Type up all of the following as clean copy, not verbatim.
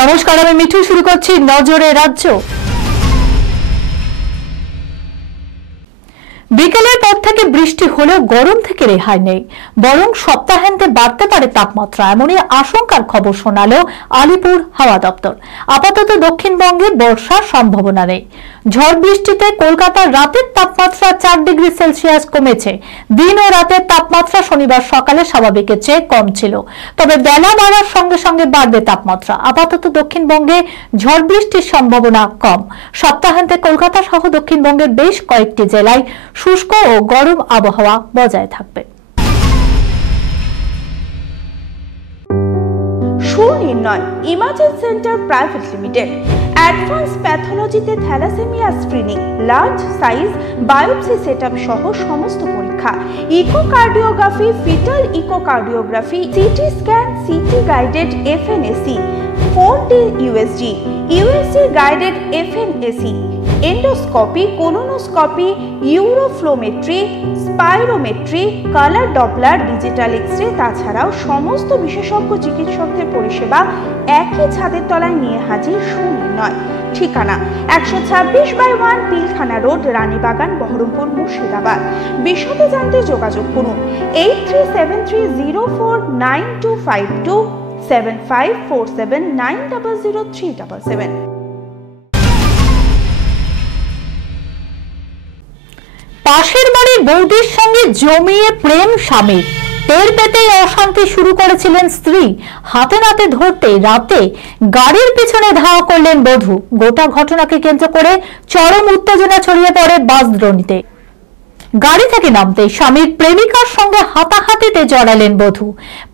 নমস্কার, আমি মিঠু। শুরু করছি নজরে রাজ্য। বিকেলের পর থেকে বৃষ্টি হলেও গরম থেকে রেহাই নেই, বরং সপ্তাহান্তে বাড়তে পারে তাপমাত্রা, এমনই আশঙ্কার খবর শোনালো আলিপুর হাওয়া দপ্তর। আপাতত দক্ষিণবঙ্গে বর্ষার সম্ভাবনা নেই। ঝড় বৃষ্টিতে কলকাতার রাতের তাপমাত্রা 4 ডিগ্রি সেলসিয়াস কমেছে। দিন ও রাতের তাপমাত্রা শনিবার সকালে স্বাভাবিকের চেয়ে কম ছিল, তবে বেলা বাড়ার সঙ্গে সঙ্গে বাড়বে তাপমাত্রা। আপাতত দক্ষিণবঙ্গে ঝড় বৃষ্টির সম্ভাবনা কম। সপ্তাহান্তে কলকাতা সহ দক্ষিণবঙ্গের বেশ কয়েকটি জেলায় শুষ্ক ও গরম আবহাওয়া বজায় থাকবে। Sunirnoy imaging center private limited advance প্যাথোলজিতে thalassemia screening, large size biopsy setup সহ সমস্ত পরীক্ষা, echocardiography, fetal echocardiography, CT scan, CT guided FNAC, 4D USG, USG guided FNAC, endoscopy, colonoscopy, uroflowmetry, spirometry, colour doppler, digital x-ray, তাছাড়াও সমস্ত বিশেষজ্ঞ চিকিৎসকদের পরিষেবা একই ছাদের তলায় নিয়ে হাজির সুনির্ণয়। ঠিকানা 126/1 পিলখানা রোড, রানীবাগান, বহরমপুর, মুর্শিদাবাদ। বিশদে জানতে যোগাযোগ করুন 8373049252 7547900377। পাশের বাড়ির বৌদির সঙ্গে জমিয়ে প্রেম স্বামীর। টের পেতেই অশান্তি শুরু করেছিলেন স্ত্রী। হাতে নাতে ধরতে রাতে গাড়ির পিছনে ধাওয়া করলেন বধূ। গোটা ঘটনাকে কেন্দ্র করে চরম উত্তেজনা ছড়িয়ে পড়ে বাসদ্রোণীতে। গাড়ি থেকে নামতেই স্বামীর প্রেমিকার সঙ্গে হাতাহাতিতে জড়ালেন বধূ।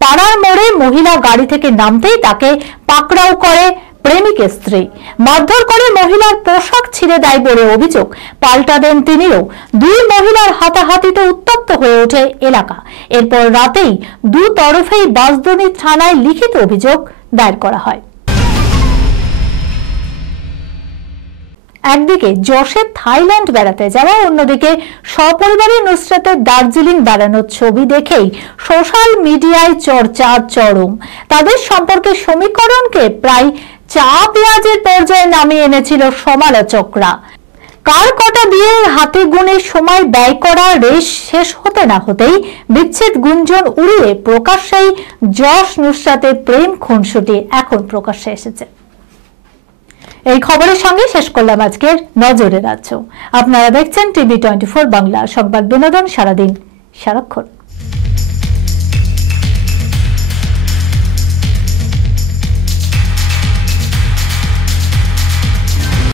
পাড়ার মোড়ে মহিলা গাড়ি থেকে নামতেই তাকে পাকড়াও করে প্রেমিকের স্ত্রী। মারধর করে মহিলার পোশাক ছিঁড়ে দেয় বলে অভিযোগ। পাল্টা দেন তিনিও। দুই মহিলার হাতাহাতিতে উত্তপ্ত হয়ে ওঠে এলাকা। এরপর রাতেই দু তরফেই বাসদ্রোণী থানায় লিখিত অভিযোগ দায়ের করা হয়। একদিকে যশোরে থাইল্যান্ড বেড়াতে যাওয়া, অন্যদিকে সপরিবারে নুসরাতের দার্জিলিং বেড়ানোর ছবি দেখেই সোশ্যাল মিডিয়ায় চর্চা চরম। তাদের সম্পর্কে সমীকরণকে প্রায় চা পেঁয়াজের পর্যায়ে নামিয়ে এনেছিল সমালোচকরা। কার কটা বিয়ের হাতে গুণে সময় ব্যয় করা রেশ শেষ হতে না হতেই বিচ্ছেদ গুঞ্জন উড়িয়ে প্রকাশ্যেই যশ নুসরাতের প্রেম খুনসুটি এখন প্রকাশ্যে এসেছে। এই খবরের সঙ্গে শেষ করলাম আজকের নজরে রাজ্য। আপনারা দেখছেন টিভি 24 বাংলা, সংবাদ বিনোদন সারাদিন সারাক্ষণ।